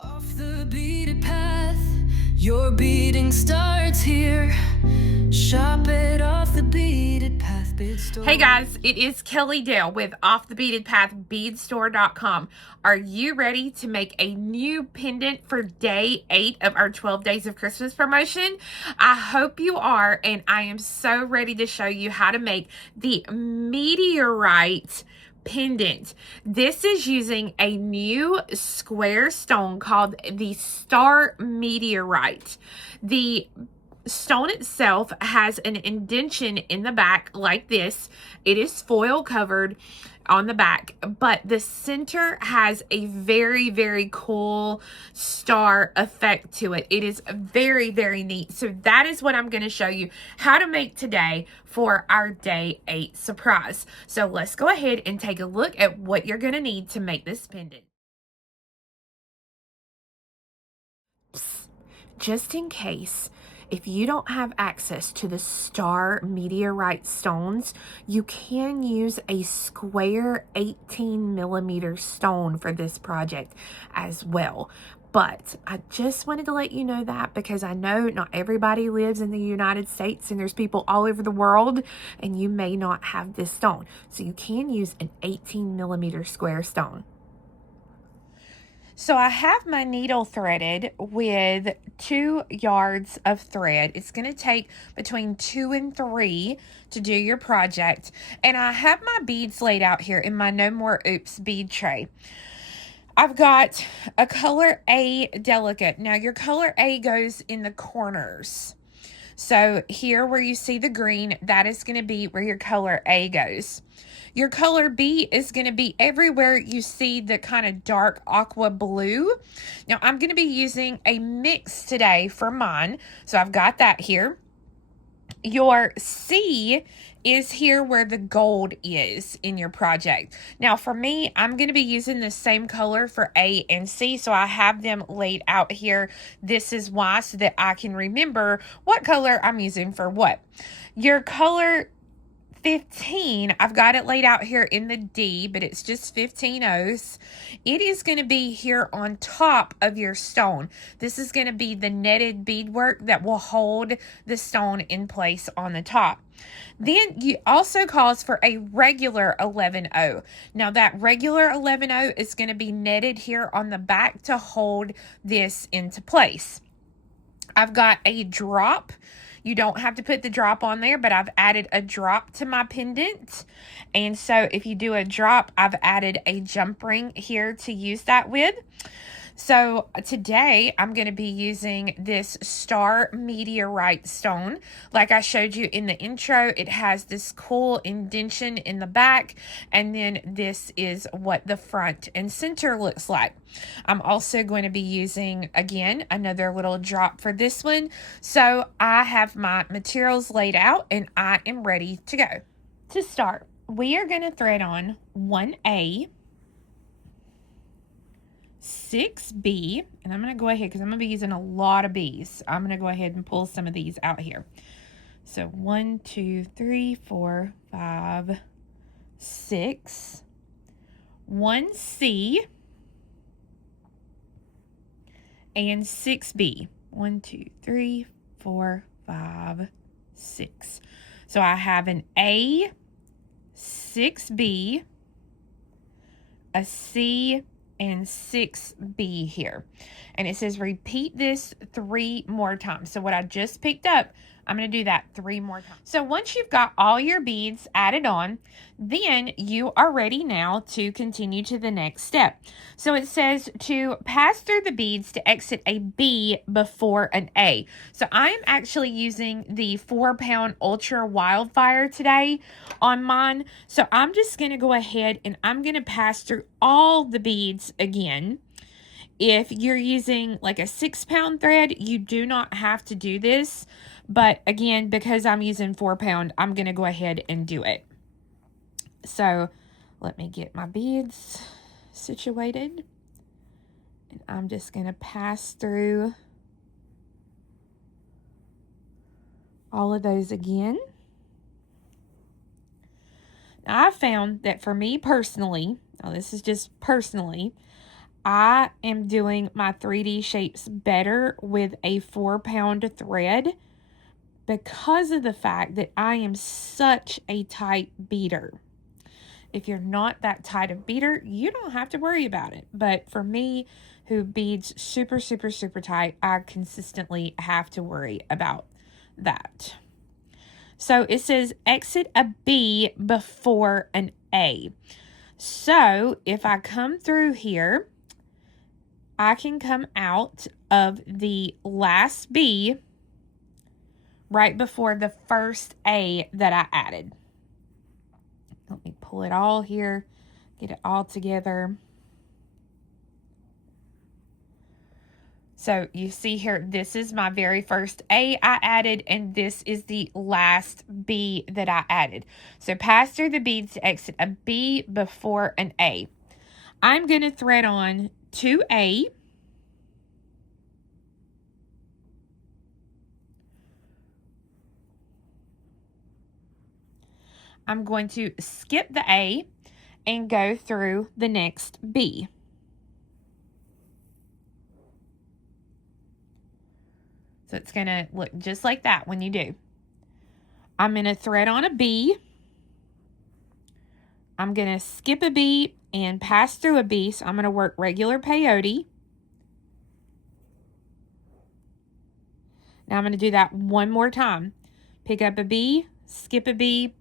Off the beaded path, your beading starts here. Shop at Off the Beaded Path bead store. Hey guys, it is Kelly Dale with Off the Beaded Path beadstore.com. Are you ready to make a new pendant for day 8 of our 12 Days of Christmas promotion? I hope you are, and I am so ready to show you how to make the meteorite pendant. This is using a new square stone called the Star Meteorite. The stone itself has an indentation in the back like this. It is foil covered on the back, but the center has a very, very cool star effect to it. It is very, very neat. So that is what I'm going to show you how to make today for our day 8 surprise. So let's go ahead and take a look at what you're going to need to make this pendant. Just in case, if you don't have access to the Star Meteorite stones, you can use a square 18mm stone for this project as well. But I just wanted to let you know that because I know not everybody lives in the United States and there's people all over the world and you may not have this stone. So you can use an 18mm square stone. So I have my needle threaded with 2 yards of thread. It's going to take between 2 and 3 to do your project. And I have my beads laid out here in my No More Oops bead tray. I've got a color A Delica. Now your color A goes in the corners. So here where you see the green, that is going to be where your color A goes. Your color B is going to be everywhere you see the kind of dark aqua blue. Now, I'm going to be using a mix today for mine. So I've got that here. Your C is here where the gold is in your project. Now, for me, I'm going to be using the same color for A and C, so I have them laid out here. This is why, so that I can remember what color I'm using for what. Your color 15, I've got it laid out here in the D, but it's just 15 O's. It is going to be here on top of your stone. This is going to be the netted beadwork that will hold the stone in place on the top. Then you also calls for a regular 11O. Now that regular 11O is going to be netted here on the back to hold this into place. I've got a drop. You don't have to put the drop on there, but I've added a drop to my pendant. And so if you do a drop, I've added a jump ring here to use that with. So today I'm going to be using this Star Meteorite stone. Like I showed you in the intro, it has this cool indentation in the back, and then this is what the front and center looks like. I'm also going to be using, again, another little drop for this one. So I have my materials laid out and I am ready to go. To start, we are going to thread on 1A, 6B, and I'm going to go ahead because I'm going to be using a lot of B's. I'm going to go ahead and pull some of these out here. So 1, 2, 3, 4, 5, 6, 1C, and 6B. 1, 2, 3, 4, 5, 6. So I have an A, 6B, a C, and 6B here. And it says repeat this 3 more times. So what I just picked up, I'm going to do that 3 more times. So once you've got all your beads added on, then you are ready now to continue to the next step. So it says to pass through the beads to exit a B before an A. So I am actually using the 4-pound Ultra Wildfire today on mine. So I'm just going to go ahead and I'm going to pass through all the beads again. If you're using like a 6-pound thread, you do not have to do this. But again, because I'm using 4-pound, I'm going to go ahead and do it. So let me get my beads situated. And I'm just going to pass through all of those again. Now, I found that for me personally, now this is just personally, I am doing my 3D shapes better with a 4-pound thread because of the fact that I am such a tight beater. If you're not that tight of beater, you don't have to worry about it. But for me, who beads super, super, super tight, I consistently have to worry about that. So it says exit a B before an A. So if I come through here, I can come out of the last B right before the first A that I added. Let me pull it all here, get it all together. So you see here, this is my very first A I added, and this is the last B that I added. So pass through the beads to exit a B before an A. I'm going to thread on 2A. I'm going to skip the A and go through the next B. So it's going to look just like that when you do. I'm going to thread on a B. I'm going to skip a B and pass through a B. So I'm going to work regular peyote. Now I'm going to do that one more time. Pick up a B, skip a B,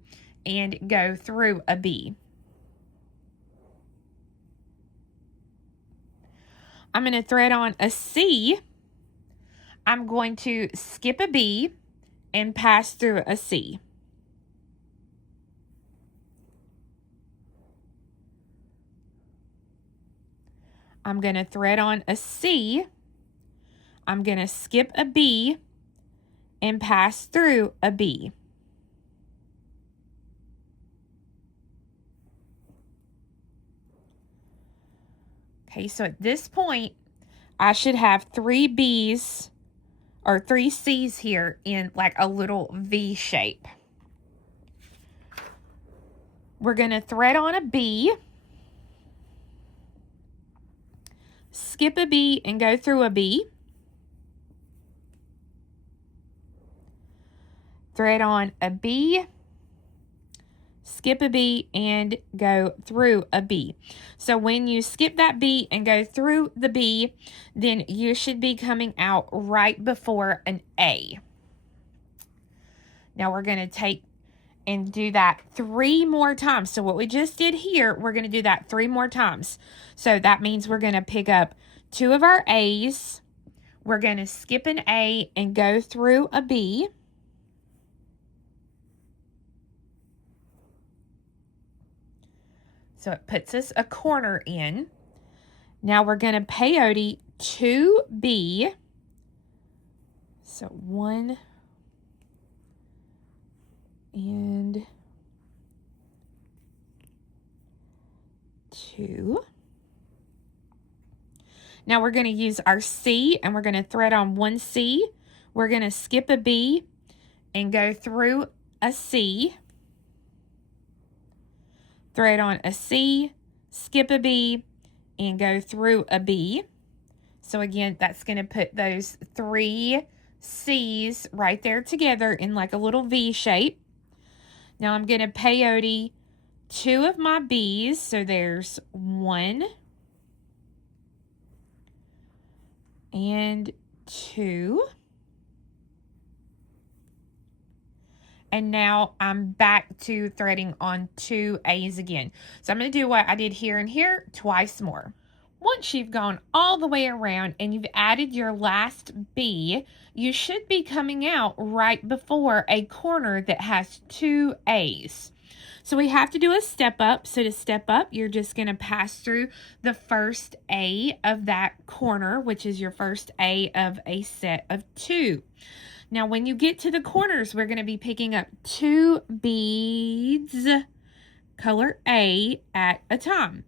and go through a B. I'm going to thread on a C. I'm going to skip a B and pass through a C. I'm going to thread on a C. I'm going to skip a B and pass through a B. Okay, so at this point, I should have 3 B's or 3 C's here in like a little V shape. We're going to thread on a B, skip a B and go through a B. Thread on a B, skip a B, and go through a B. So when you skip that B and go through the B, then you should be coming out right before an A. Now we're going to take and do that 3 more times. So what we just did here, we're going to do that 3 more times. So that means we're going to pick up 2 of our A's. We're going to skip an A and go through a B. So it puts us a corner in. Now we're going to peyote 2B. So 1 and 2. Now we're going to use our C and we're going to thread on 1 C. We're going to skip a B and go through a C. Thread on a C, skip a B, and go through a B. So again, that's going to put those 3 C's right there together in like a little V shape. Now I'm going to peyote 2 of my B's. So there's 1 and 2. And now I'm back to threading on 2 A's again. So I'm going to do what I did here and here twice more. Once you've gone all the way around and you've added your last B, you should be coming out right before a corner that has 2 A's. So we have to do a step up. So to step up, you're just going to pass through the first A of that corner, which is your first A of a set of 2. Now, when you get to the corners, we're going to be picking up 2 beads, color A, at a time.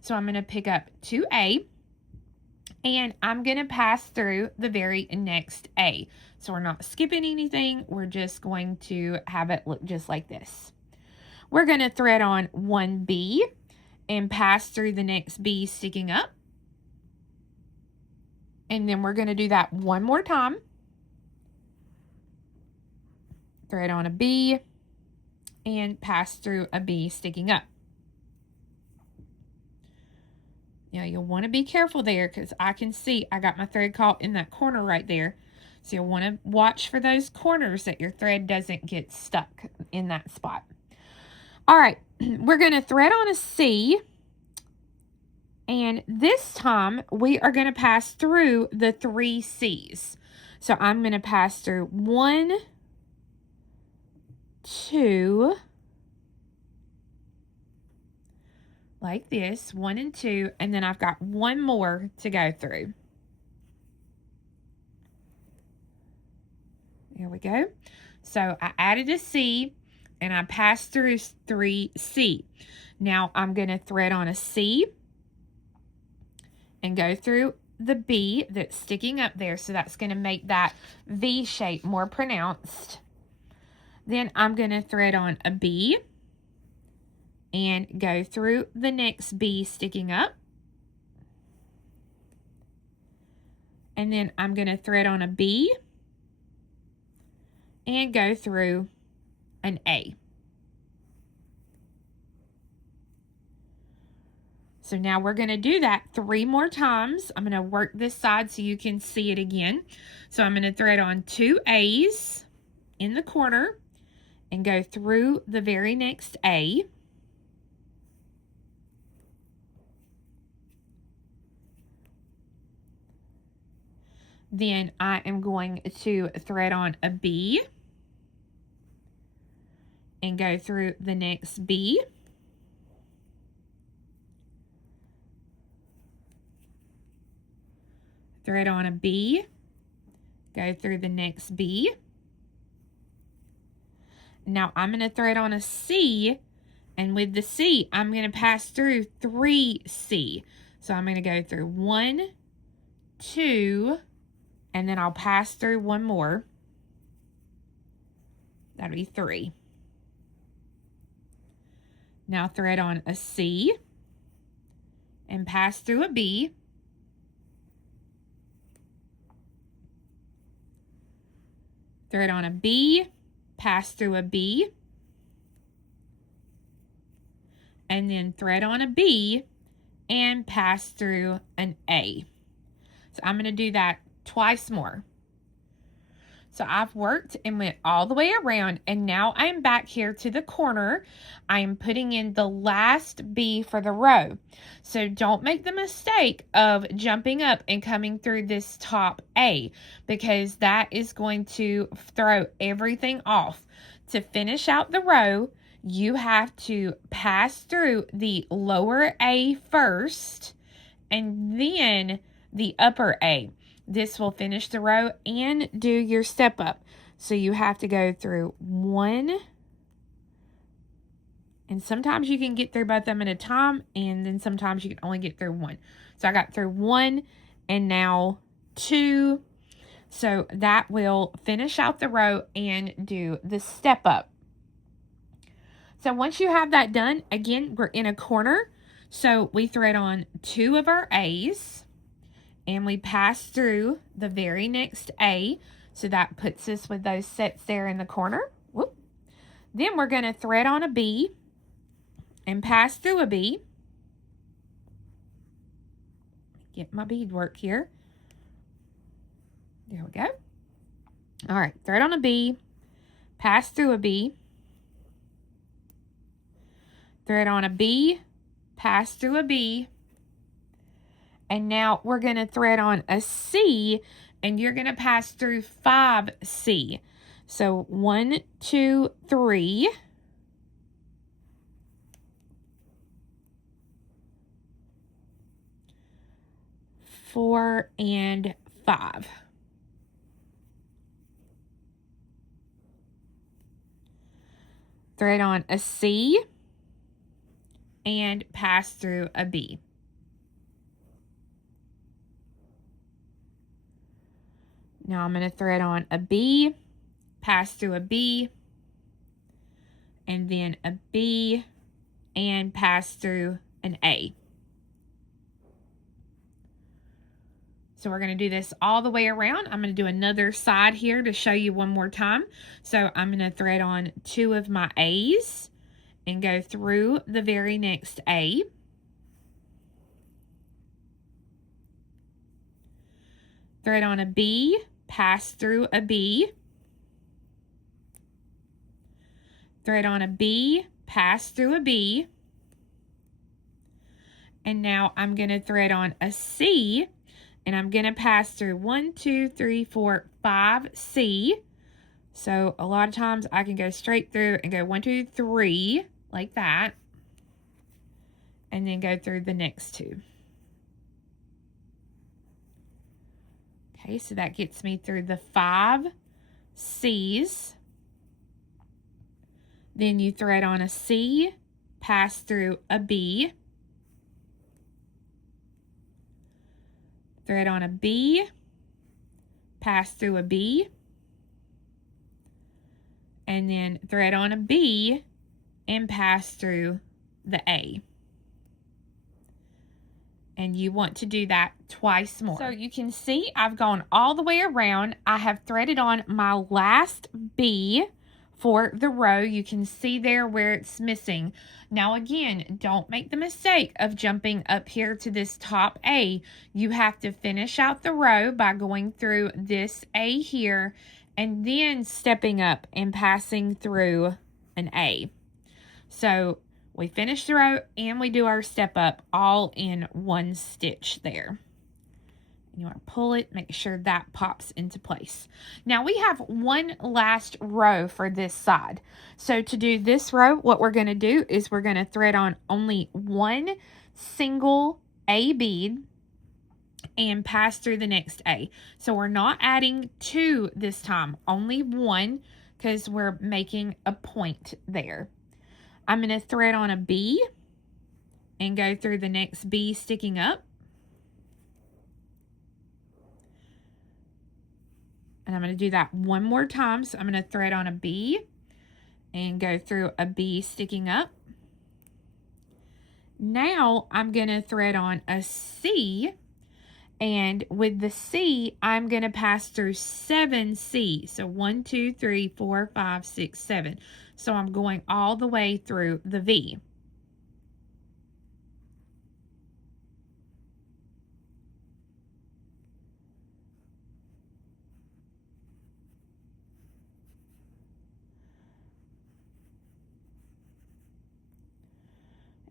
So I'm going to pick up 2A, and I'm going to pass through the very next A. So we're not skipping anything. We're just going to have it look just like this. We're going to thread on 1B and pass through the next B sticking up. And then we're going to do that one more time. Thread on a B and pass through a B sticking up. Now you'll want to be careful there because I can see I got my thread caught in that corner right there. So you'll want to watch for those corners that your thread doesn't get stuck in that spot. All right, we're going to thread on a C. And this time we are going to pass through the 3 C's. So I'm going to pass through 1, 2, like this, 1 and 2, and then I've got one more to go through. There we go. So I added a C and I passed through 3 C. Now I'm going to thread on a C and go through the B that's sticking up there. So that's going to make that V shape more pronounced. Then I'm going to thread on a B and go through the next B sticking up. And then I'm going to thread on a B and go through an A. So now we're going to do that 3 more times. I'm going to work this side so you can see it again. So I'm going to thread on 2 A's in the corner and go through the very next A. Then I am going to thread on a B and go through the next B. Thread on a B, go through the next B. Now I'm going to thread on a C, and with the C, I'm going to pass through 3 C. So I'm going to go through 1, 2, and then I'll pass through one more. That'll be 3. Now thread on a C and pass through a B. Thread on a B, pass through a B, and then thread on a B and pass through an A. So I'm going to do that twice more. So I've worked and went all the way around, and now I'm back here to the corner. I am putting in the last B for the row. So don't make the mistake of jumping up and coming through this top A, because that is going to throw everything off. To finish out the row, you have to pass through the lower A first and then the upper A. This will finish the row and do your step up. So you have to go through 1, and sometimes you can get through both of them at a time, and then sometimes you can only get through 1. So I got through 1 and now 2. So that will finish out the row and do the step up. So once you have that done, again, we're in a corner. So we thread on 2 of our A's. And we pass through the very next A. So that puts us with those sets there in the corner. Whoop. Then we're going to thread on a B and pass through a B. Get my beadwork here. There we go. All right, thread on a B, pass through a B, thread on a B, pass through a B. And now we're going to thread on a C, and you're going to pass through 5 C. So 1, 2, 3. 4 and 5. Thread on a C and pass through a B. Now I'm going to thread on a B, pass through a B, and then a B, and pass through an A. So we're going to do this all the way around. I'm going to do another side here to show you one more time. So I'm going to thread on 2 of my A's and go through the very next A. Thread on a B, pass through a B. Thread on a B, pass through a B. And now I'm going to thread on a C, and I'm going to pass through 1, 2, 3, 4, 5 C. So a lot of times I can go straight through and go 1, 2, 3 like that, and then go through the next 2. Okay, so that gets me through the 5 C's. Then you thread on a C, pass through a B. Thread on a B, pass through a B, and then thread on a B and pass through the A. And you want to do that twice more. So you can see I've gone all the way around. I have threaded on my last B for the row. You can see there where it's missing. Now again, don't make the mistake of jumping up here to this top A. You have to finish out the row by going through this A here and then stepping up and passing through an A. So we finish the row and we do our step up all in one stitch there. You want to pull it, make sure that pops into place. Now we have one last row for this side. So to do this row, what we're going to do is we're going to thread on only one single A bead and pass through the next A. So we're not adding 2 this time, only 1, because we're making a point there. I'm going to thread on a B and go through the next B sticking up. And I'm going to do that one more time. So I'm going to thread on a B and go through a B sticking up. Now I'm going to thread on a C, and with the C, I'm going to pass through 7 C. So 1, 2, 3, 4, 5, 6, 7. So I'm going all the way through the V.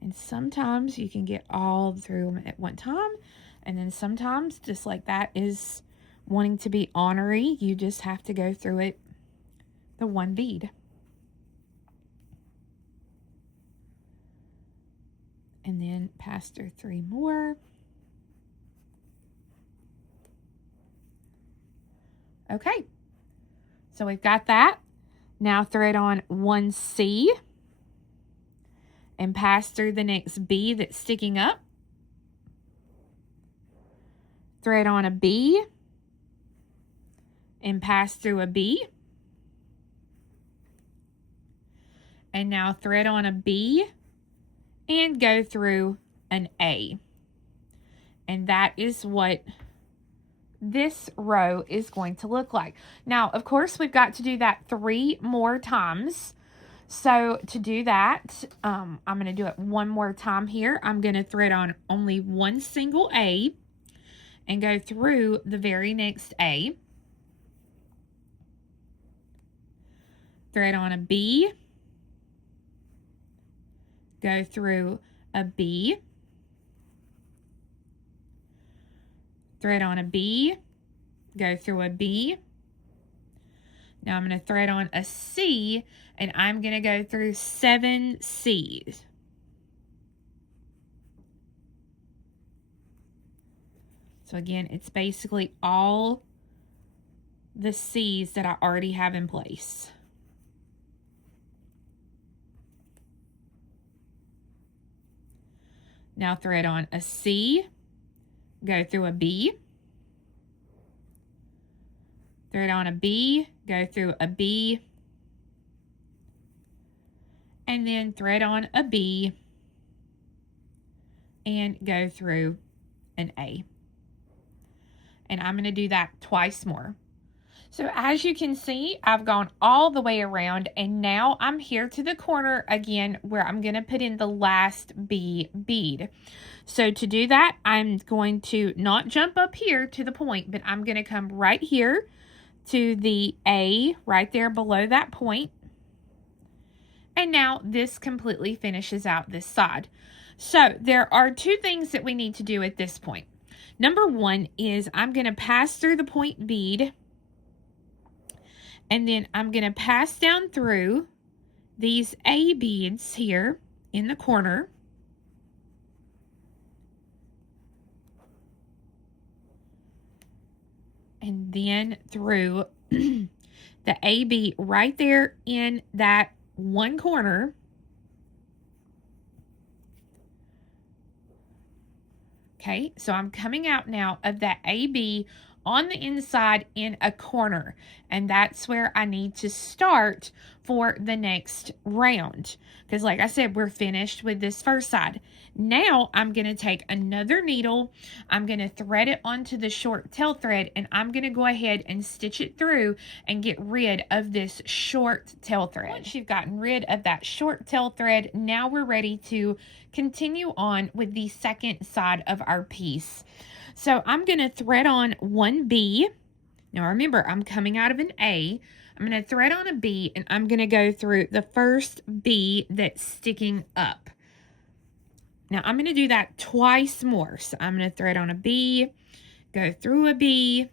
And sometimes you can get all through them at one time. And then sometimes, just like that is wanting to be ornery, you just have to go through it the one bead. And then pass through 3 more. Okay. So we've got that. Now thread on 1 C. And pass through the next B that's sticking up. Thread on a B and pass through a B. And now thread on a B and go through an A. And that is what this row is going to look like. Now, of course, we've got to do that 3 more times. So to do that, I'm going to do it one more time here. I'm going to thread on only 1 single A and go through the very next A. Thread on a B, go through a B, thread on a B, go through a B. Now I'm going to thread on a C, and I'm going to go through 7 C's. So again, it's basically all the C's that I already have in place. Now thread on a C, go through a B, thread on a B, go through a B, and then thread on a B and go through an A. and I'm going to do that twice more. So as you can see, I've gone all the way around, and now I'm here to the corner again where I'm going to put in the last B bead. So to do that, I'm going to not jump up here to the point, but I'm going to come right here to the A right there below that point. And now this completely finishes out this side. So there are two things that we need to do at this point. Number one is I'm going to pass through the point bead, and then I'm going to pass down through these A beads here in the corner. And then through the AB right there in that one corner. Okay, so I'm coming out now of that AB on the inside in a corner, and that's where I need to start for the next round, because like I said, we're finished with this first side. Now I'm going to take another needle, I'm going to thread it onto the short tail thread, and I'm going to go ahead and stitch it through and get rid of this short tail thread. Once you've gotten rid of that short tail thread, now we're ready to continue on with the second side of our piece. So I'm going to thread on one B. Now remember, I'm coming out of an A. I'm going to thread on a B, and I'm going to go through the first B that's sticking up. Now I'm going to do that twice more. So I'm going to thread on a B, go through a B,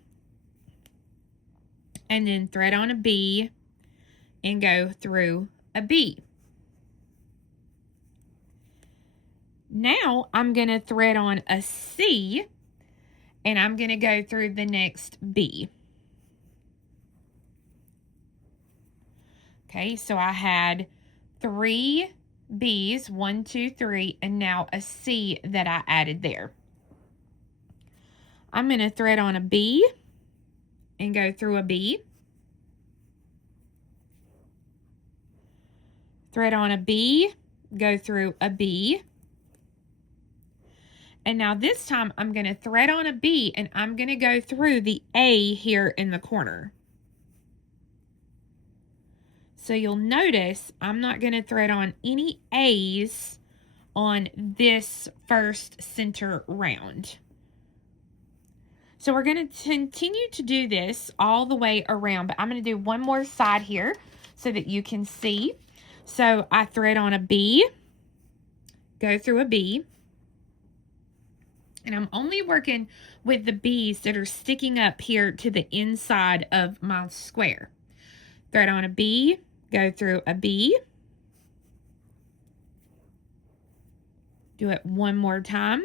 and then thread on a B and go through a B. Now I'm going to thread on a C, and I'm going to go through the next B. Okay, so I had 3 B's, 1, 2, 3, and now a C that I added there. I'm going to thread on a B and go through a B. Thread on a B, go through a B. And now this time I'm going to thread on a B, and I'm going to go through the A here in the corner. So you'll notice I'm not going to thread on any A's on this first center round. So we're going to continue to do this all the way around, but I'm going to do one more side here so that you can see. So I thread on a B, go through a B. And I'm only working with the B's that are sticking up here to the inside of my square. Thread on a B, go through a B. Do it one more time.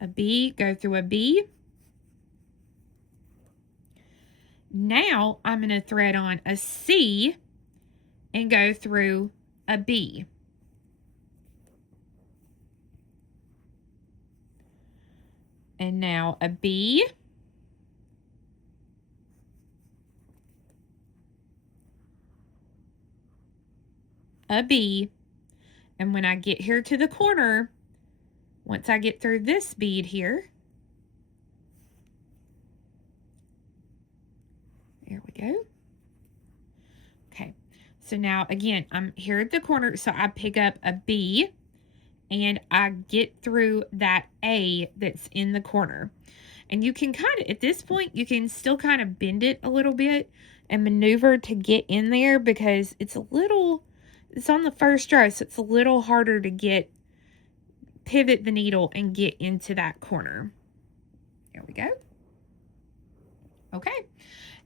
A B, go through a B. Now I'm going to thread on a C and go through a B. And now a B, a B, and when I get here to the corner, once I get through this bead here, there we go. Okay, so now again, I'm here at the corner, so I pick up a B, and I get through that A that's in the corner. And you can kind of, at this point, you can still kind of bend it a little bit and maneuver to get in there, because it's a little, it's on the first row, so it's a little harder to pivot the needle and get into that corner. There we go. Okay,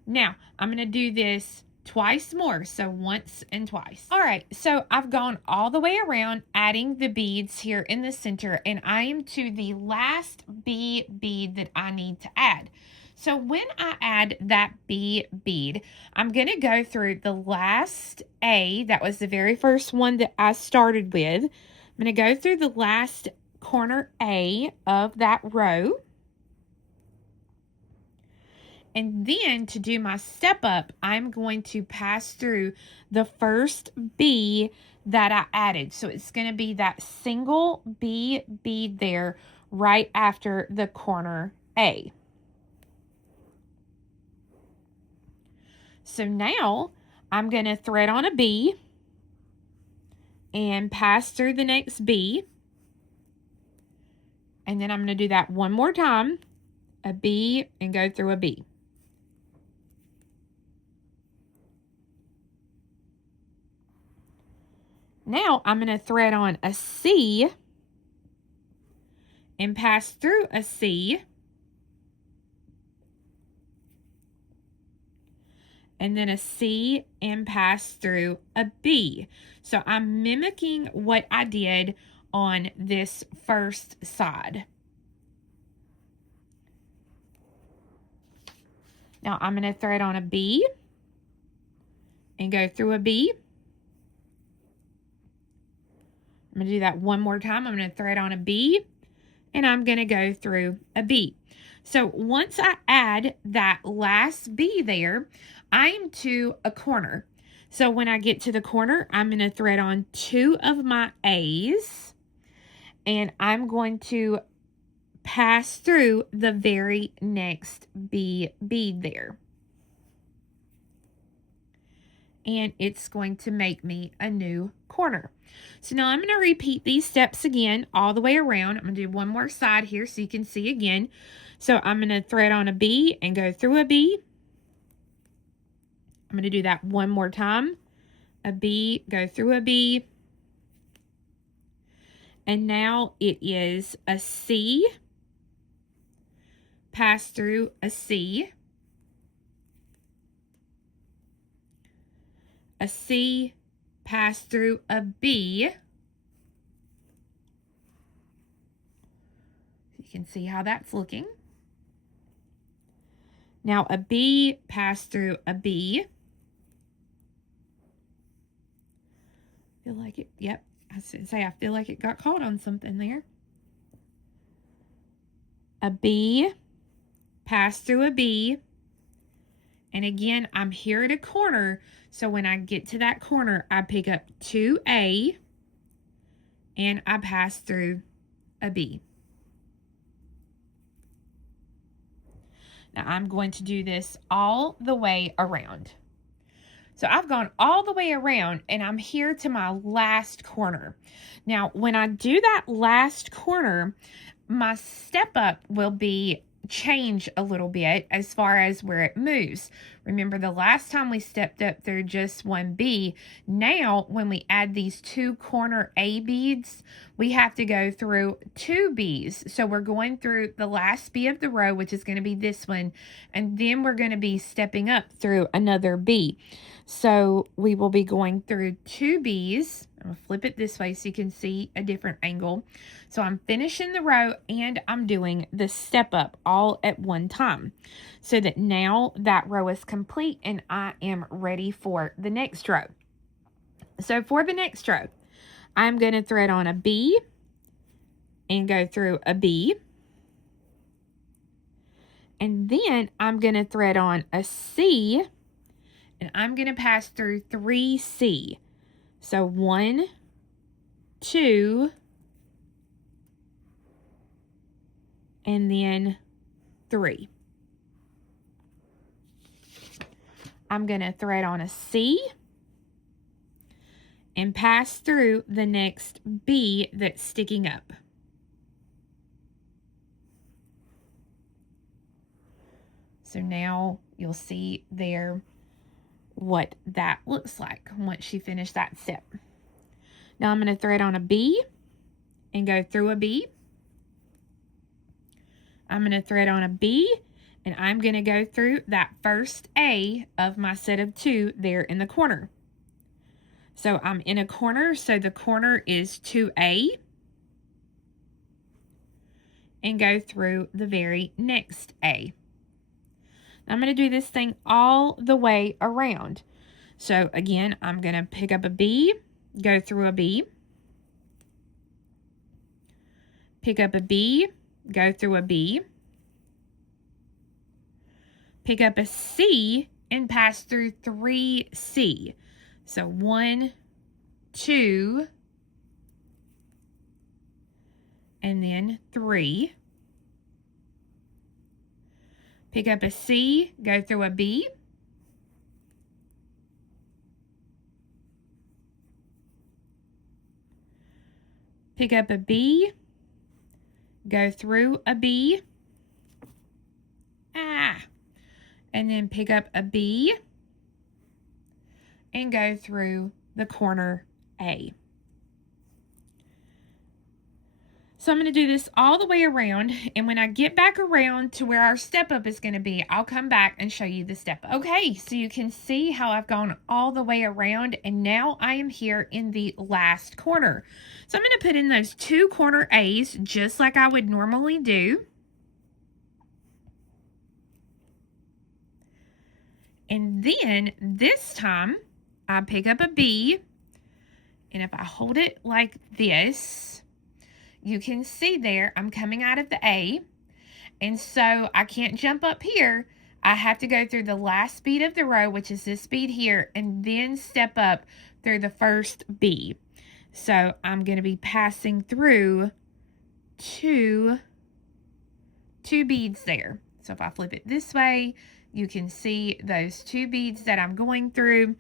now I'm going to do this twice more, so once and twice. All right, so I've gone all the way around adding the beads here in the center, and I am to the last B bead that I need to add. So when I add that B bead, I'm going to go through the last A, that was the very first one that I started with. I'm going to go through the last corner A of that row. And then to do my step up, I'm going to pass through the first B that I added. So it's going to be that single B bead there right after the corner A. So now I'm going to thread on a B and pass through the next B. And then I'm going to do that one more time, a B and go through a B. Now I'm going to thread on a C and pass through a C. And then a C and pass through a B. So I'm mimicking what I did on this first side. Now I'm going to thread on a B and go through a B. I'm going to do that one more time. I'm going to thread on a B and I'm going to go through a B. So once I add that last B there, I'm to a corner. So when I get to the corner, I'm going to thread on 2 of my A's and I'm going to pass through the very next B bead there. And it's going to make me a new corner. So now I'm going to repeat these steps again all the way around. I'm going to do one more side here so you can see again. So I'm going to thread on a B and go through a B. I'm going to do that one more time. A B, go through a B. And now it is a C, pass through a C, a C, pass through a B. You can see how that's looking. Now a B, pass through a B. Feel like it, yep, I should say I feel like it got caught on something there. A B, pass through a B. And again, I'm here at a corner, so when I get to that corner, I pick up 2A and I pass through a B. Now I'm going to do this all the way around. So I've gone all the way around and I'm here to my last corner. Now, when I do that last corner, my step up will be change a little bit as far as where it moves. Remember the last time we stepped up through just one B. Now when we add these 2 corner A beads, we have to go through 2 B's. So we're going through the last B of the row, which is going to be this one, and then we're going to be stepping up through another B. So we will be going through 2 B's. I'm going to flip it this way so you can see a different angle. So I'm finishing the row and I'm doing the step up all at one time. So that now that row is complete and I am ready for the next row. So for the next row, I'm going to thread on a B and go through a B. And then I'm going to thread on a C and I'm going to pass through 3 C. So 1, 2, and then 3. I'm going to thread on a C and pass through the next B that's sticking up. So now you'll see there what that looks like once you finish that step. Now I'm going to thread on a B and go through a B. I'm going to thread on a B and I'm going to go through that first A of my set of 2 there in the corner. So I'm in a corner, so the corner is 2A, and go through the very next A. I'm going to do this thing all the way around. So again, I'm going to pick up a B, go through a B, pick up a B, go through a B, pick up a C, and pass through 3 C. So 1, 2, and then 3. Pick up a C, go through a B, pick up a B, go through a B, and then pick up a B and go through the corner A. So I'm going to do this all the way around, and when I get back around to where our step up is going to be, I'll come back and show you the step up. Okay, so you can see how I've gone all the way around, and now I am here in the last corner. So I'm going to put in those 2 corner A's just like I would normally do. And then this time I pick up a B, and if I hold it like this, you can see there I'm coming out of the A, and so I can't jump up here. I have to go through the last bead of the row, which is this bead here, and then step up through the first B. So I'm going to be passing through two beads there. So if I flip it this way, you can see those 2 beads that I'm going through.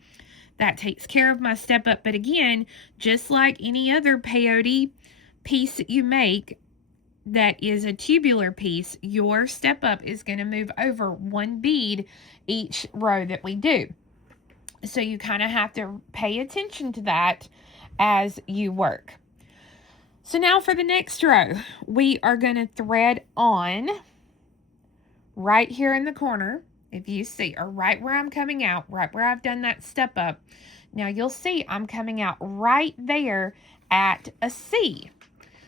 That takes care of my step up. But again, just like any other peyote piece that you make that is a tubular piece, your step up is going to move over 1 bead each row that we do. So you kind of have to pay attention to that as you work. So now for the next row, we are going to thread on right here in the corner. If you see, or right where I'm coming out, right where I've done that step up. Now you'll see I'm coming out right there at a C.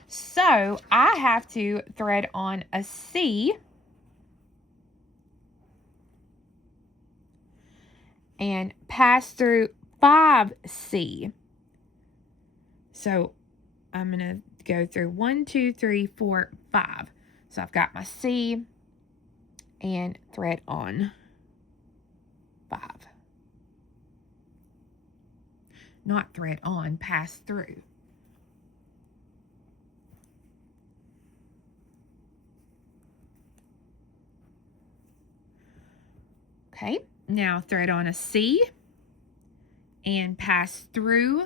So I have to thread on a C and pass through 5C. So I'm going to go through 1, 2, 3, 4, 5. So I've got my C and thread on 5. Not thread on, pass through. Okay, now thread on a C and pass through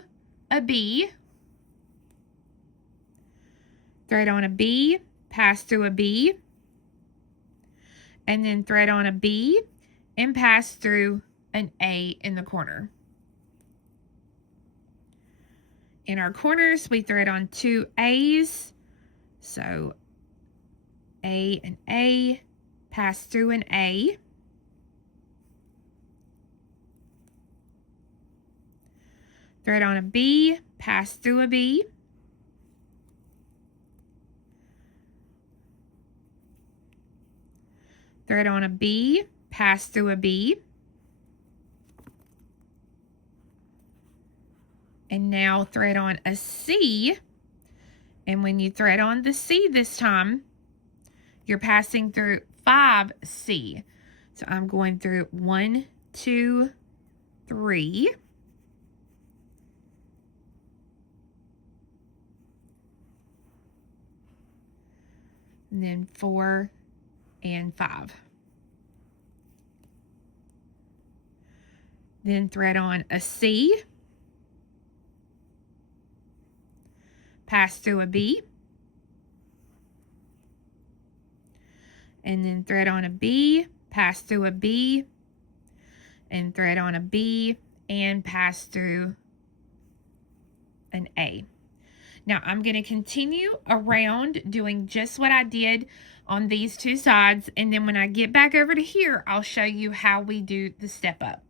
a B. Thread on a B, pass through a B, and then thread on a B and pass through an A in the corner. In our corners, we thread on 2 A's, so A and A, pass through an A, thread on a B, pass through a B, thread on a B, pass through a B, and now thread on a C, and when you thread on the C this time, you're passing through 5C. So I'm going through 1, 2, 3, and then 4 and 5. Then thread on a C, pass through a B, and then thread on a B, pass through a B, and thread on a B, and pass through an A. Now I'm going to continue around doing just what I did on these 2 sides, and then when I get back over to here, I'll show you how we do the step up.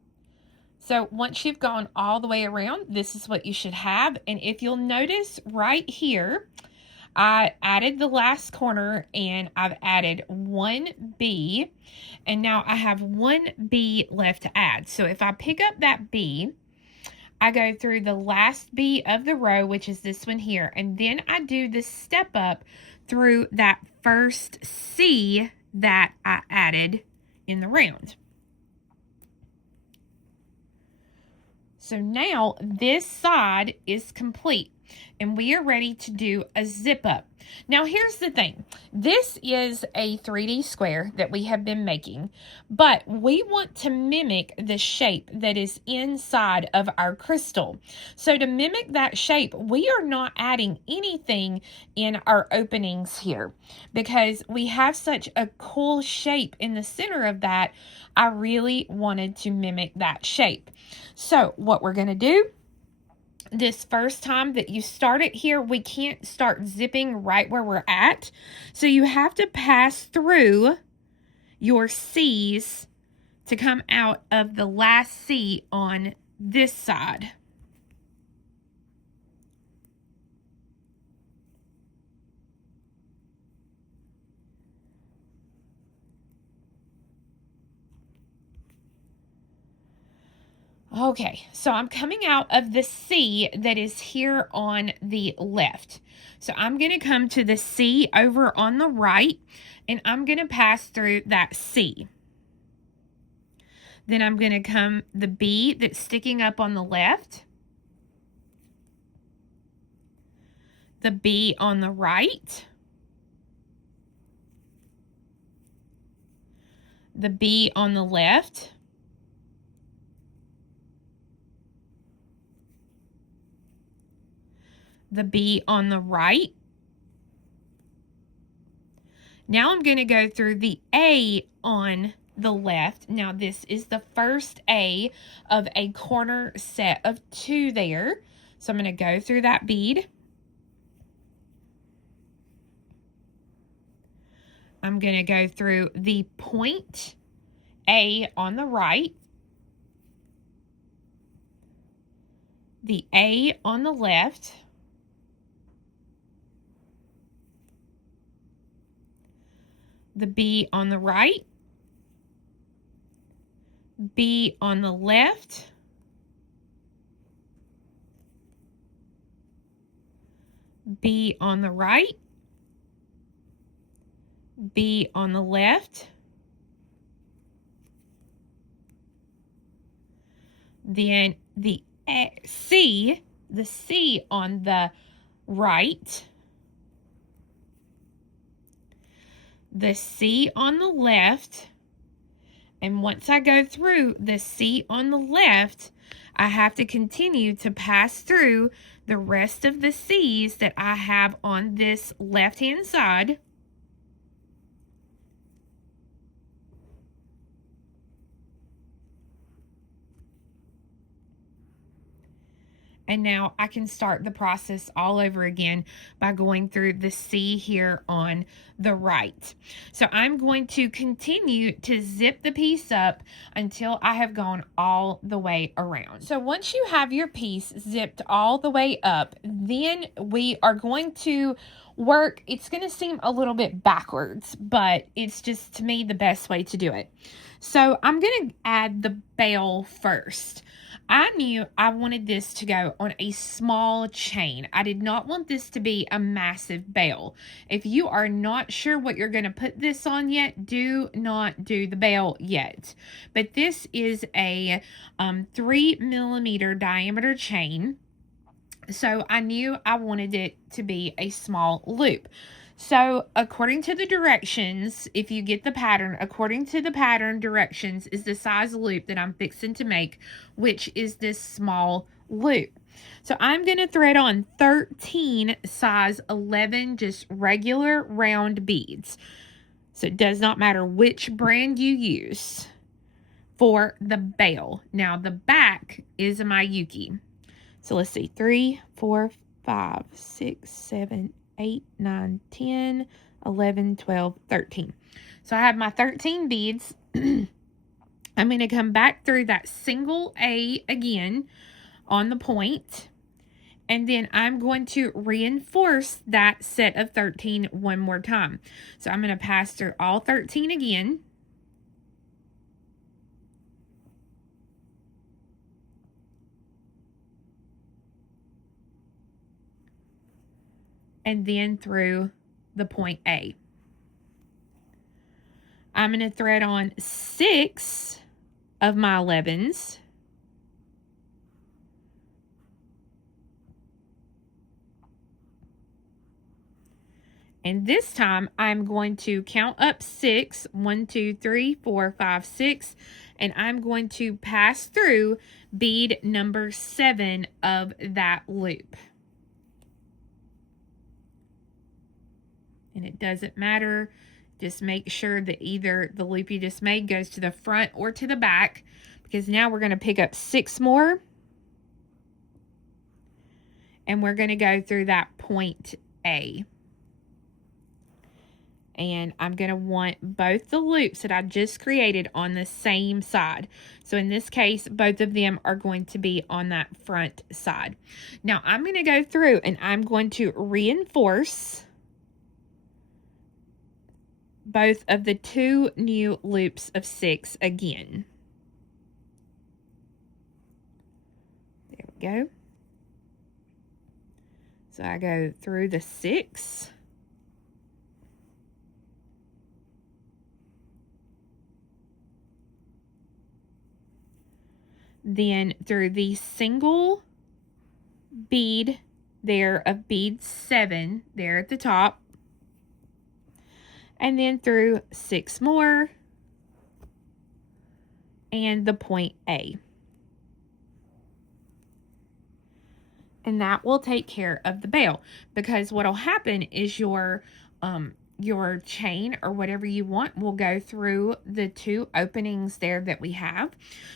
So once you've gone all the way around, this is what you should have. And if you'll notice right here, I added the last corner and I've added 1 B, and now I have 1 B left to add. So if I pick up that B, I go through the last B of the row, which is this one here, and then I do the step up through that first C that I added in the round. So now this side is complete. and we are ready to do a zip up. Now here's the thing. This is a 3D square that we have been making, but we want to mimic the shape that is inside of our crystal. So to mimic that shape, we are not adding anything in our openings here because we have such a cool shape in the center of that. I really wanted to mimic that shape. So what we're going to do, this first time that you start it here, we can't start zipping right where we're at. So you have to pass through your C's to come out of the last C on this side. Okay, so I'm coming out of the C that is here on the left. So I'm going to come to the C over on the right, and I'm going to pass through that C. Then I'm going to come the B that's sticking up on the left, the B on the right, the B on the left, the B on the right. Now I'm going to go through the A on the left. Now this is the first A of a corner set of 2 there. So I'm going to go through that bead. I'm going to go through the point A on the right, the A on the left, the B on the right, B on the left, B on the right, B on the left, then the C on the right, the C on the left, and once I go through the C on the left, I have to continue to pass through the rest of the C's that I have on this left-hand side. And now I can start the process all over again by going through the C here on the right. So I'm going to continue to zip the piece up until I have gone all the way around. So once you have your piece zipped all the way up, then we are going to work. It's going to seem a little bit backwards, but it's just, to me, the best way to do it. So I'm going to add the bail first. I knew I wanted this to go on a small chain. I did not want this to be a massive bail. If you are not sure what you're going to put this on yet, do not do the bail yet. But this is a 3mm diameter chain. So I knew I wanted it to be a small loop. So according to the directions, if you get the pattern, according to the pattern, directions is the size loop that I'm fixing to make, which is this small loop. So I'm going to thread on 13 size 11 just regular round beads. So it does not matter which brand you use for the bail. Now the back is a Miyuki. So let's see, 3, 4, 5, 6, 7, 8, 9, 10, 11, 12, 13. So I have my 13 beads. I'm going to come back through that single A again on the point. And then I'm going to reinforce that set of 13 one more time. So I'm going to pass through all 13 again. And then through the point A. I'm going to thread on 6 of my 11s. And this time I'm going to count up 6, 1, 2, 3, 4, 5, 6, and I'm going to pass through bead number 7 of that loop. And it doesn't matter, just make sure that either the loop you just made goes to the front or to the back, because now we're going to pick up 6 more. And we're going to go through that point A. And I'm going to want both the loops that I just created on the same side. So in this case, both of them are going to be on that front side. Now I'm going to go through and I'm going to reinforce both of the 2 new loops of 6 again. There we go. So I go through the 6. Then through the single bead there of bead 7 there at the top. And then through 6 more. And the point A. And that will take care of the bail, because what will happen is your chain or whatever you want will go through the 2 openings there that we have.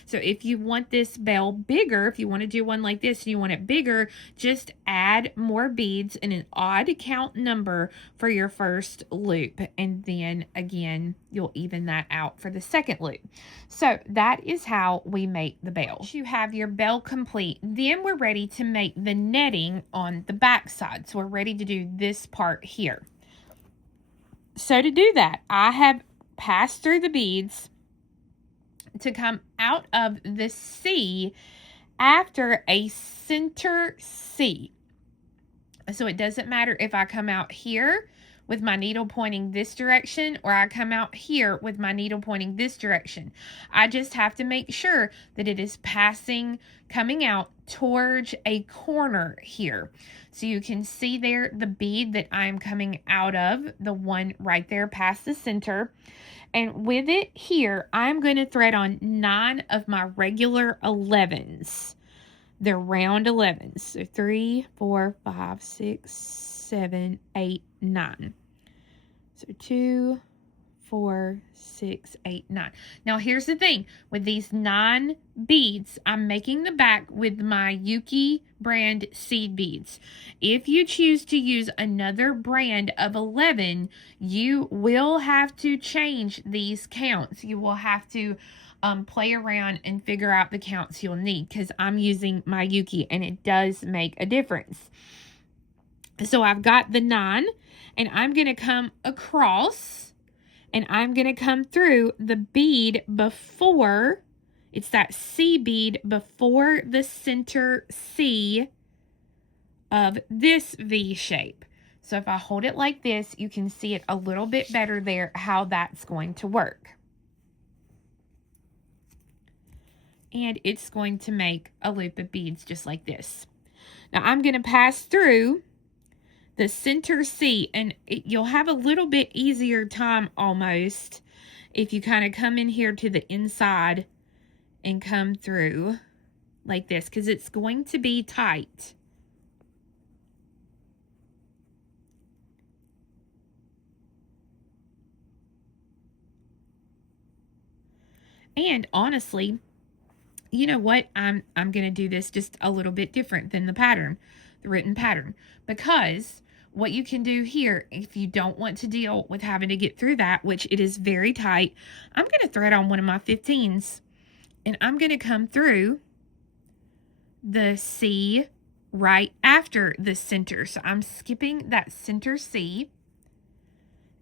So if you want this bail bigger, if you want to do one like this and you want it bigger, just add more beads in an odd count number for your first loop, and then again you'll even that out for the second loop. So that is how we make the bail. Once you have your bail complete, then we're ready to make the netting on the back side. So we're ready to do this part here. So to do that, I have passed through the beads to come out of the C after a center C. So it doesn't matter if I come out here with my needle pointing this direction or I come out here with my needle pointing this direction. I just have to make sure that it is coming out towards a corner here. So you can see there the bead that I'm coming out of, the one right there past the center. And with it here, I'm going to thread on 9 of my regular 11s. They're round 11s. So 3, 4, 5, 6, 7, 8, 9. So 2, 4, 6, 8, 9. Now here's the thing. With these 9 beads, I'm making the back with my Miyuki brand seed beads. If you choose to use another brand of 11, you will have to change these counts. You will have to play around and figure out the counts you'll need, because I'm using my Miyuki and it does make a difference. So I've got the 9 and I'm going to come across and I'm going to come through the bead before, it's that C bead before the center C of this V shape. So if I hold it like this, you can see it a little bit better there, how that's going to work. And it's going to make a loop of beads just like this. Now I'm going to pass through the center C, and you'll have a little bit easier time almost if you kind of come in here to the inside and come through like this, because it's going to be tight. And honestly, you know what? I'm going to do this just a little bit different than the pattern, the written pattern, because what you can do here, if you don't want to deal with having to get through that, which it is very tight, I'm going to thread on one of my 15s and I'm going to come through the C right after the center. So I'm skipping that center C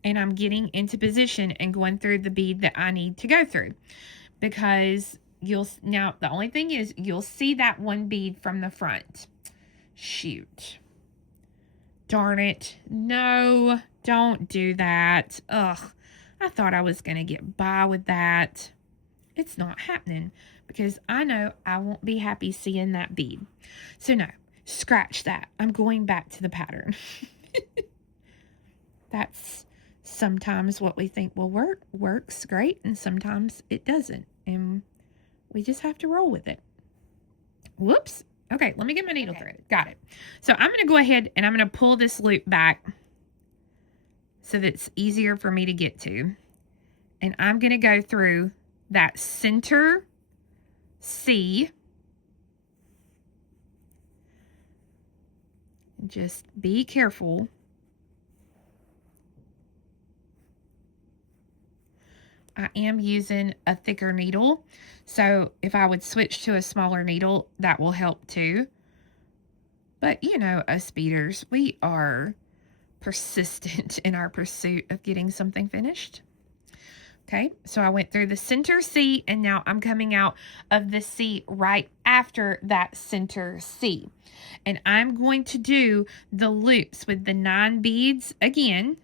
and I'm getting into position and going through the bead that I need to go through, because now the only thing is you'll see that one bead from the front. Shoot. Darn it. No, don't do that. Ugh, I thought I was going to get by with that. It's not happening, because I know I won't be happy seeing that bead. So no, scratch that. I'm going back to the pattern. That's sometimes what we think will work works great, and sometimes it doesn't. And we just have to roll with it. Whoops. Okay, let me get my needle thread. Got it. So I'm going to go ahead and I'm going to pull this loop back so that it's easier for me to get to. And I'm going to go through that center C. Just be careful. I am using a thicker needle, so if I would switch to a smaller needle, that will help too. But you know, us beaders, we are persistent in our pursuit of getting something finished. Okay, so I went through the center C, and now I'm coming out of the C right after that center C. And I'm going to do the loops with the 9 beads again.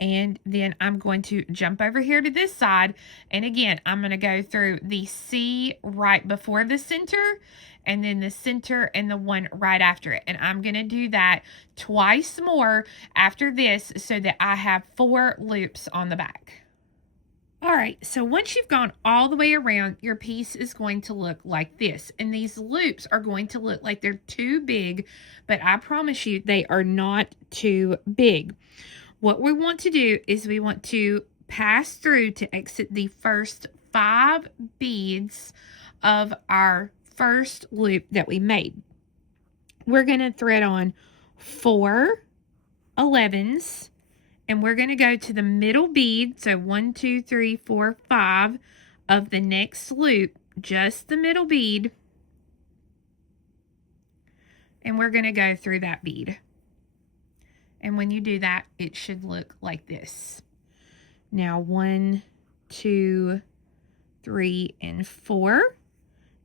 And then I'm going to jump over here to this side. And again, I'm going to go through the C right before the center, and then the center and the one right after it. And I'm going to do that twice more after this so that I have 4 loops on the back. All right, so once you've gone all the way around, your piece is going to look like this. And these loops are going to look like they're too big, but I promise you they are not too big. What we want to do is we want to pass through to exit the first 5 beads of our first loop that we made. We're going to thread on 4 11s, and we're going to go to the middle bead, so 1 2 3 4 5 of the next loop, just the middle bead, and we're going to go through that bead. And when you do that, it should look like this. Now 1 2 3 and 4.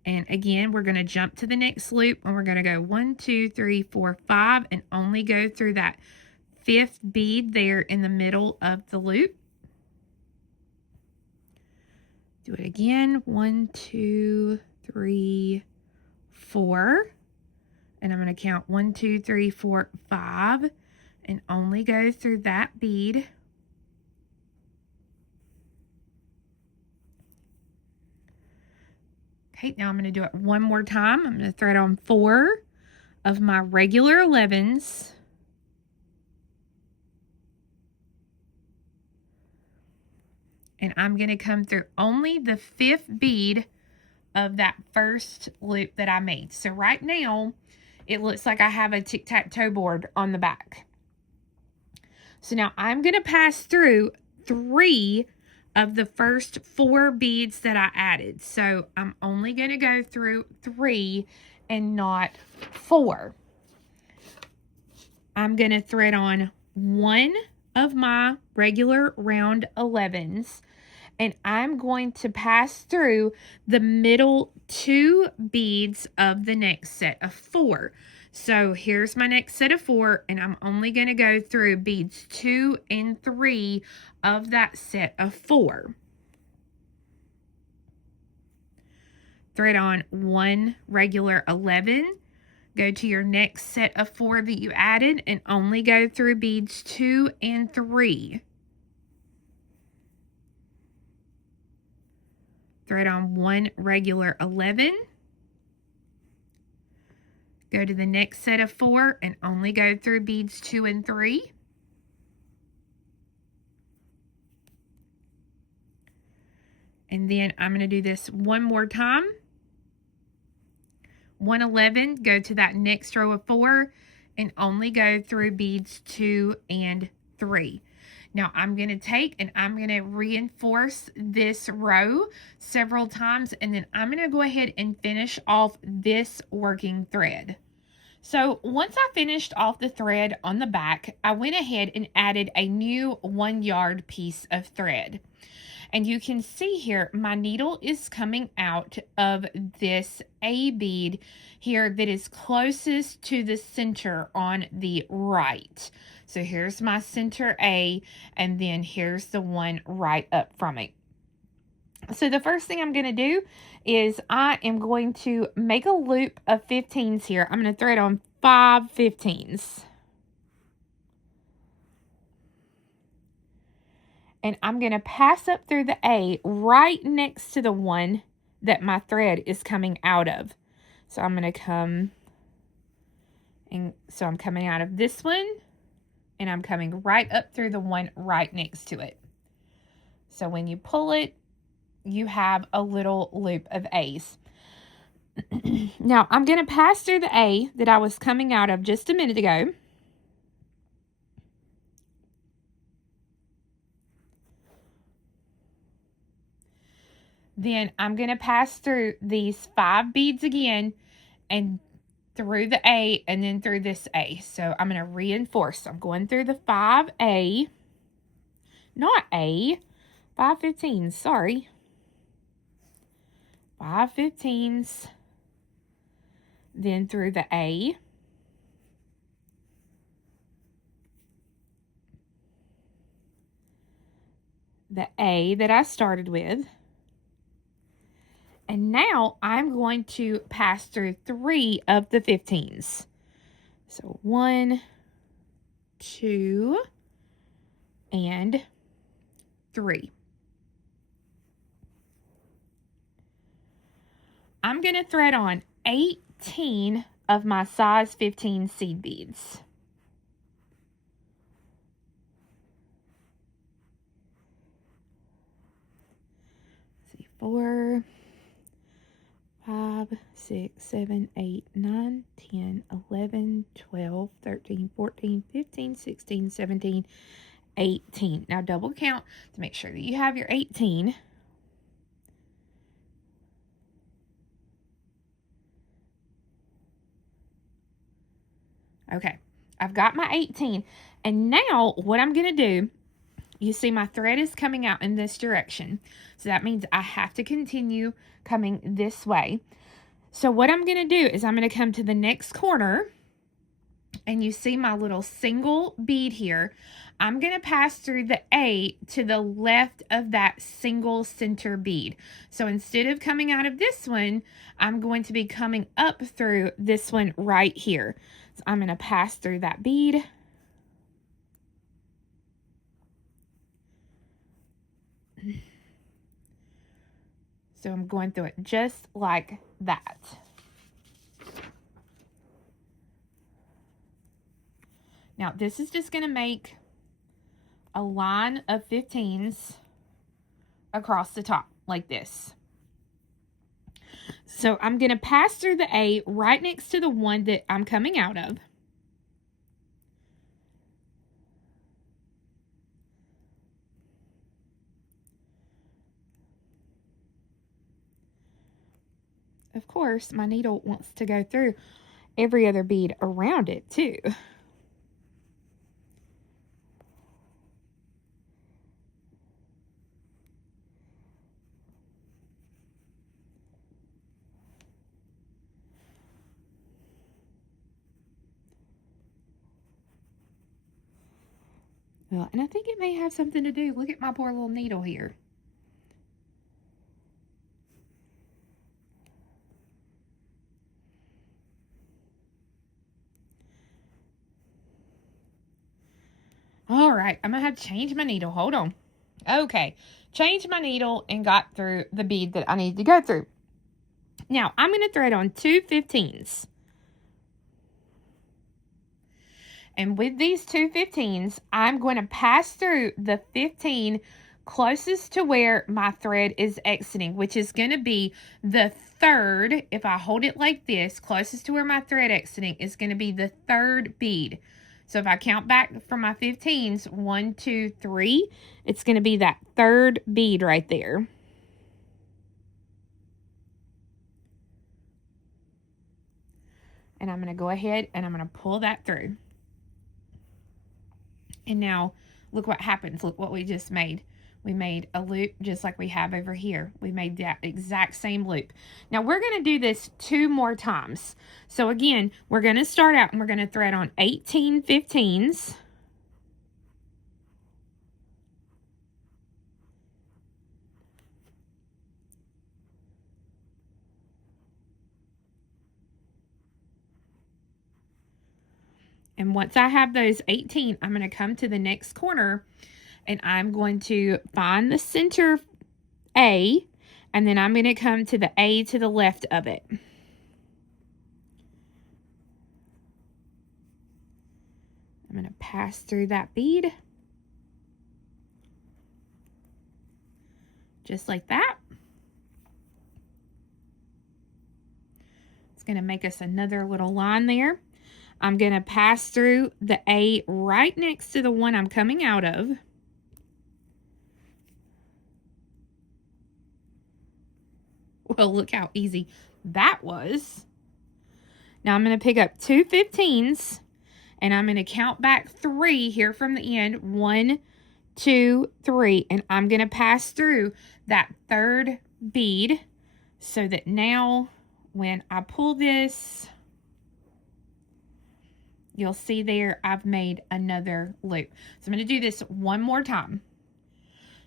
And again, we're going to jump to the next loop, and we're going to go 1 2 3 4 5 and only go through that 5th bead there in the middle of the loop. Do it again. 1 2 3 4. And I'm going to count 1 2 3 4 5 and only go through that bead. Okay, now I'm going to do it one more time. I'm going to thread on 4 of my regular 11s. And I'm going to come through only the 5th bead of that first loop that I made. So right now, it looks like I have a tic-tac-toe board on the back. So now I'm going to pass through 3 of the first 4 beads that I added. So I'm only going to go through 3 and not 4. I'm going to thread on 1 of my regular round 11s, and I'm going to pass through the middle 2 beads of the next set of 4. So here's my next set of 4, and I'm only going to go through beads 2 and 3 of that set of 4. Thread on 1 regular 11, go to your next set of 4 that you added, and only go through beads 2 and 3. Thread on 1 regular 11. Go to the next set of 4 and only go through beads 2 and 3. And then I'm going to do this one more time. 111, go to that next row of 4 and only go through beads 2 and 3. Now I'm going to take and I'm going to reinforce this row several times, and then I'm going to go ahead and finish off this working thread. So once I finished off the thread on the back, I went ahead and added a new 1 yard piece of thread. And you can see here, my needle is coming out of this A bead here that is closest to the center on the right. So here's my center A, and then here's the one right up from it. So the first thing I'm going to do is I am going to make a loop of 15s here. I'm going to thread on 5 15s. And I'm going to pass up through the A right next to the one that my thread is coming out of. So I'm going to come, and so I'm coming out of this one, and I'm coming right up through the one right next to it. So when you pull it, you have a little loop of A's. Now, I'm going to pass through the A that I was coming out of just a minute ago. Then I'm going to pass through these 5 beads again and through the A and then through this A. So I'm going to reinforce. I'm going through the 5A, not A, 5 15s, sorry. 5 15s, then through the A, that I started with. And now I'm going to pass through 3 of the 15s. So 1, 2, and 3. I'm going to thread on 18 of my size 15 seed beads. Let's see, 4, 5, 6, 7, 8, 9, 10, 11, 12, 13, 14, 15, 16, 17, 18. Now double count to make sure that you have your 18. Okay, I've got my 18. And now what I'm going to do, you see my thread is coming out in this direction. So that means I have to continue coming this way. So what I'm going to do is I'm going to come to the next corner, and you see my little single bead here. I'm going to pass through the A to the left of that single center bead. So instead of coming out of this one, I'm going to be coming up through this one right here. So I'm going to pass through that bead. So I'm going through it just like that. Now this is just going to make a line of 15s across the top like this. So I'm going to pass through the A right next to the one that I'm coming out of. Of course, my needle wants to go through every other bead around it too. Well, and I think it may have something to do. Look at my poor little needle here. All right, I'm going to have to change my needle. Hold on. Okay, changed my needle and got through the bead that I need to go through. Now, I'm going to thread on 2 15s. And with these 2 15s, I'm going to pass through the 15 closest to where my thread is exiting, which is going to be the third. If I hold it like this, closest to where my thread exiting is going to be the third bead. So if I count back from my 15s, 1, 2, 3, it's going to be that third bead right there. And I'm going to go ahead and I'm going to pull that through. And now look what happens. Look what we just made. We made a loop just like we have over here. We made that exact same loop. Now we're going to do this 2 more times. So again, we're going to start out and we're going to thread on 18 15s. And once I have those 18, I'm going to come to the next corner and I'm going to find the center A, and then I'm going to come to the A to the left of it. I'm going to pass through that bead. Just like that. It's going to make us another little line there. I'm going to pass through the A right next to the one I'm coming out of. Well, look how easy that was. Now I'm going to pick up 2 15s and I'm going to count back 3 here from the end. 1, 2, 3. And I'm going to pass through that third bead so that now when I pull this, you'll see there I've made another loop. So I'm going to do this one more time.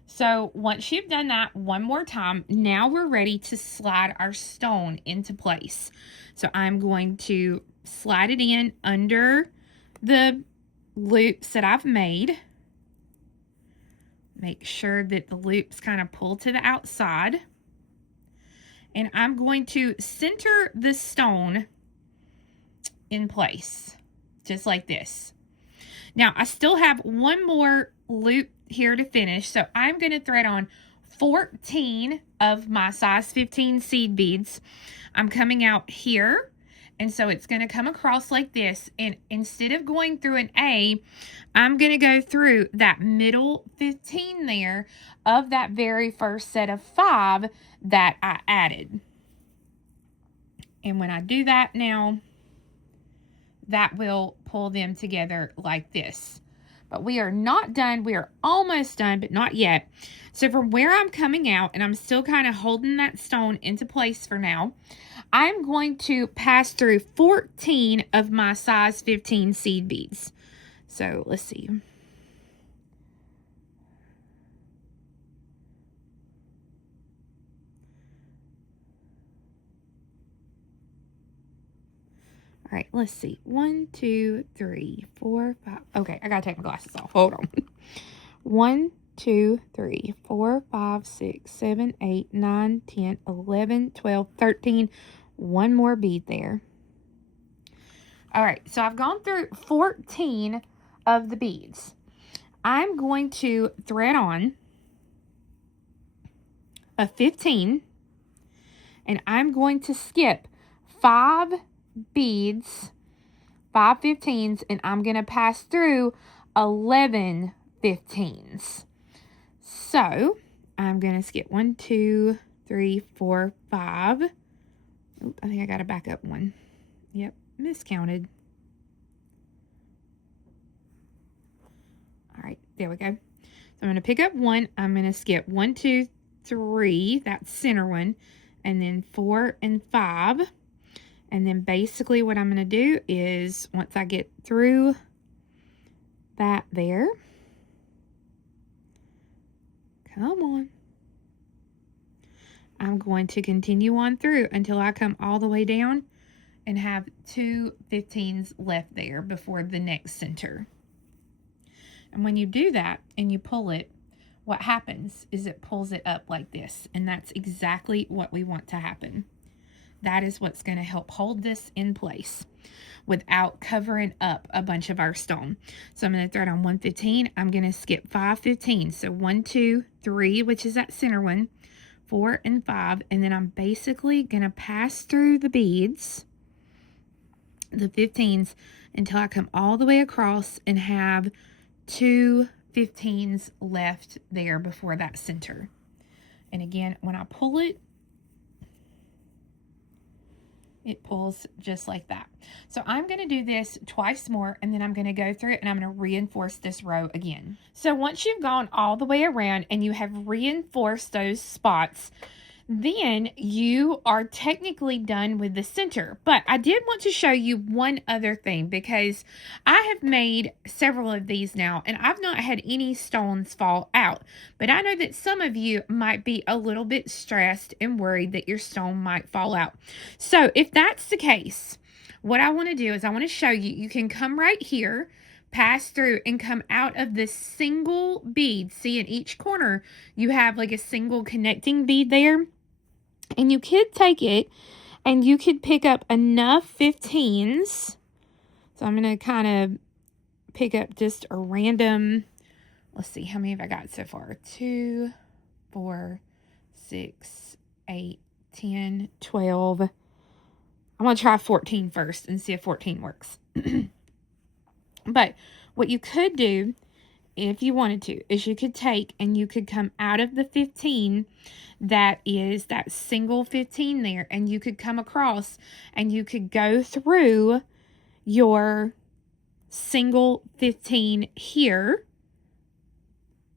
So once you've done that one more time, now we're ready to slide our stone into place. So I'm going to slide it in under the loops that I've made. Make sure that the loops kind of pull to the outside. And I'm going to center the stone in place, just like this. Now, I still have one more loop here to finish, so I'm going to thread on 14 of my size 15 seed beads. I'm coming out here, and so it's going to come across like this, and instead of going through an A, I'm going to go through that middle 15 there of that very first set of 5 that I added. And when I do that now, that will pull them together like this. But we are not done. We are almost done, but not yet. So from where I'm coming out, and I'm still kind of holding that stone into place for now, I'm going to pass through 14 of my size 15 seed beads. So let's see. All right, let's see. 1, 2, 3, 4, 5. Okay, I gotta take my glasses off. Hold on. 1, 2, 3, 4, 5, 6, 7, 8, 9, 10, 11, 12, 13. One more bead there. All right, so I've gone through 14 of the beads. I'm going to thread on a 15, and I'm going to skip 5 beads, 5 15s, and I'm going to pass through 11 15s. So I'm going to skip 1, 2, 3, 4, 5. Oop, I think I got to back up one. Yep, miscounted. All right, there we go. So I'm going to pick up 1. I'm going to skip 1, 2, 3, that center one, and then 4 and 5. And then basically what I'm going to do is once I get through that there, come on, I'm going to continue on through until I come all the way down and have 2 15s left there before the next center. And when you do that and you pull it, what happens is it pulls it up like this. And that's exactly what we want to happen. That is what's going to help hold this in place without covering up a bunch of our stone. So I'm going to thread on 1 15. I'm going to skip 5 15s. So 1, 2, 3, which is that center one, 4 and 5. And then I'm basically going to pass through the beads, the 15s, until I come all the way across and have 2 15s left there before that center. And again, when I pull it, it pulls just like that. So I'm going to do this twice more, and then I'm going to go through it and I'm going to reinforce this row again. So once you've gone all the way around and you have reinforced those spots, then you are technically done with the center. But I did want to show you one other thing, because I have made several of these now and I've not had any stones fall out. But I know that some of you might be a little bit stressed and worried that your stone might fall out. So if that's the case, what I want to do is I want to show you, you can come right here, pass through, and come out of this single bead. See, in each corner, you have like a single connecting bead there. And you could take it and you could pick up enough 15s. So I'm going to kind of pick up just a random, let's see, how many have I got so far? 2, 4, 6, 8, 10, 12. I'm going to try 14 first and see if 14 works. But what you could do, if you wanted to, is you could take and you could come out of the 15 that is that single 15 there, and you could come across and you could go through your single 15 here,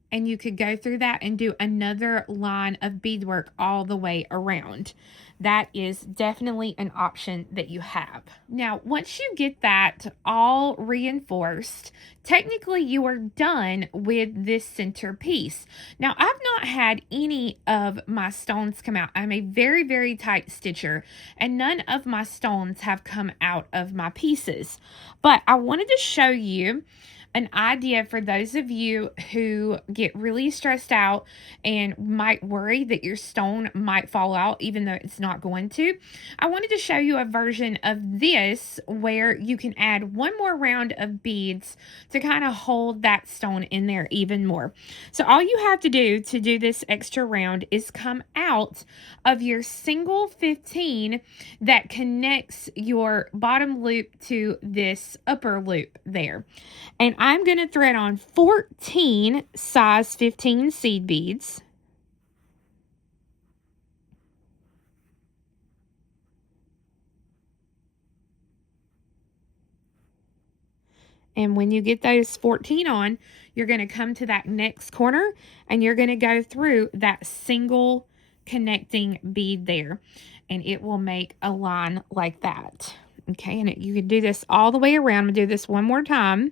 and you could go through that and do another line of beadwork all the way around. That is definitely an option that you have. Now, once you get that all reinforced, technically you are done with this center piece. Now, I've not had any of my stones come out. I'm a very, very tight stitcher, and none of my stones have come out of my pieces. But I wanted to show you an idea for those of you who get really stressed out and might worry that your stone might fall out even though it's not going to. I wanted to show you a version of this where you can add one more round of beads to kind of hold that stone in there even more. So all you have to do this extra round is come out of your single 15 that connects your bottom loop to this upper loop there. And I'm going to thread on 14 size 15 seed beads. And when you get those 14 on, you're going to come to that next corner and you're going to go through that single connecting bead there. And it will make a line like that. Okay, and you can do this all the way around. I'm going to do this one more time.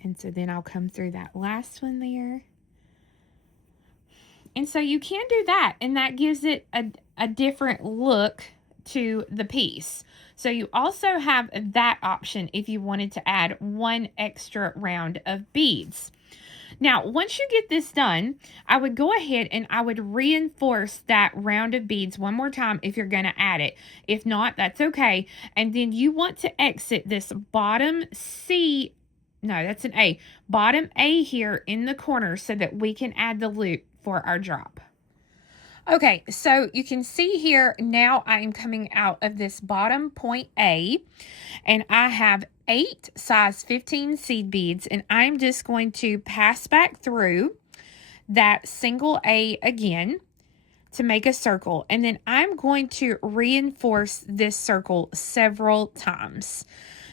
And so then I'll come through that last one there. And so you can do that, and that gives it a different look to the piece. So you also have that option if you wanted to add one extra round of beads. Now, once you get this done, I would go ahead and I would reinforce that round of beads one more time if you're going to add it. If not, that's okay. And then you want to exit this bottom C, no, that's an A, bottom A here in the corner so that we can add the loop for our drop. Okay, so you can see here now I am coming out of this bottom point A, and I have 8 size 15 seed beads, and I'm just going to pass back through that single A again to make a circle, and then I'm going to reinforce this circle several times.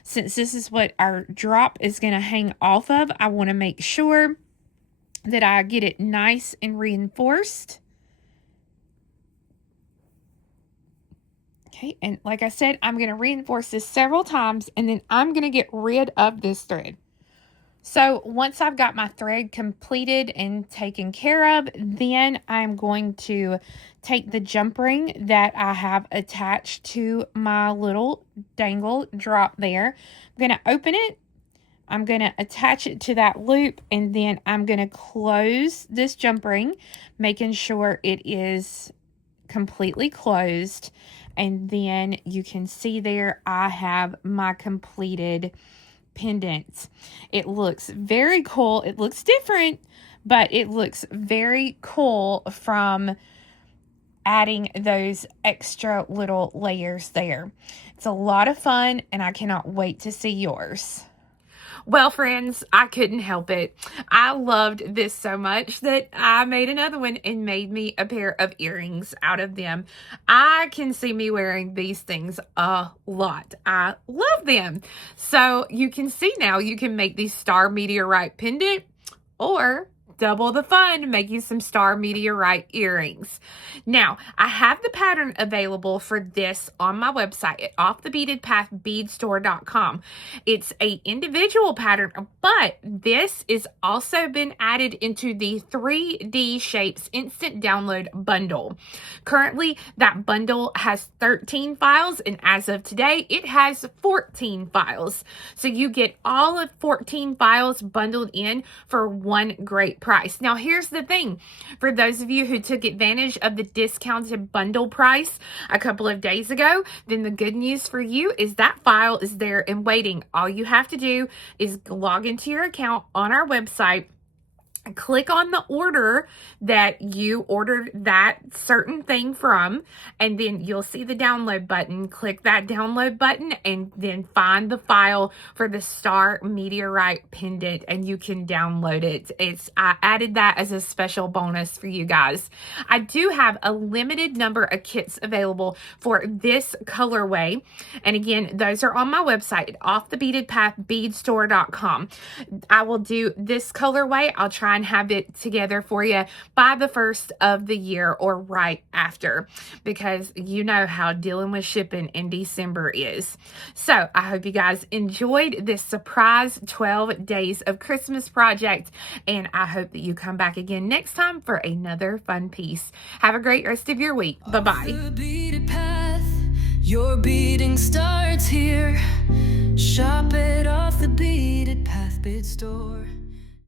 Since this is what our drop is going to hang off of, I want to make sure that I get it nice and reinforced. Okay, and like I said, I'm going to reinforce this several times, and then I'm going to get rid of this thread. So once I've got my thread completed and taken care of, then I'm going to take the jump ring that I have attached to my little dangle drop there. I'm going to open it. I'm going to attach it to that loop, and then I'm going to close this jump ring, making sure it is completely closed. And then you can see there I have my completed pendant. It looks very cool. It looks different, but it looks very cool from adding those extra little layers there. It's a lot of fun, and I cannot wait to see yours. Well, friends, I couldn't help it. I loved this so much that I made another one and made me a pair of earrings out of them. I can see me wearing these things a lot. I love them. So you can see now you can make the Star Meteorite Pendant or double the fun, make you some Star Meteorite earrings. Now, I have the pattern available for this on my website at offthebededpathbeadstore.com. It's a individual pattern, but this is also been added into the 3D Shapes instant download bundle. Currently, that bundle has 13 files, and as of today, it has 14 files. So you get all of 14 files bundled in for one great price. Now, here's the thing. For those of you who took advantage of the discounted bundle price a couple of days ago, then the good news for you is that file is there and waiting. All you have to do is log into your account on our website, click on the order that you ordered that certain thing from, and then you'll see the download button. Click that download button and then find the file for the Star Meteorite Pendant, and you can download it. I added that as a special bonus for you guys. I do have a limited number of kits available for this colorway, and again, those are on my website, offthebeadedpathbeadstore.com. I will do this colorway. I'll try and have it together for you by the first of the year or right after, because you know how dealing with shipping in December is. So I hope you guys enjoyed this surprise 12 days of Christmas project, and I hope that you come back again next time for another fun piece. Have a great rest of your week. Bye-bye. The beaded path, your beading star.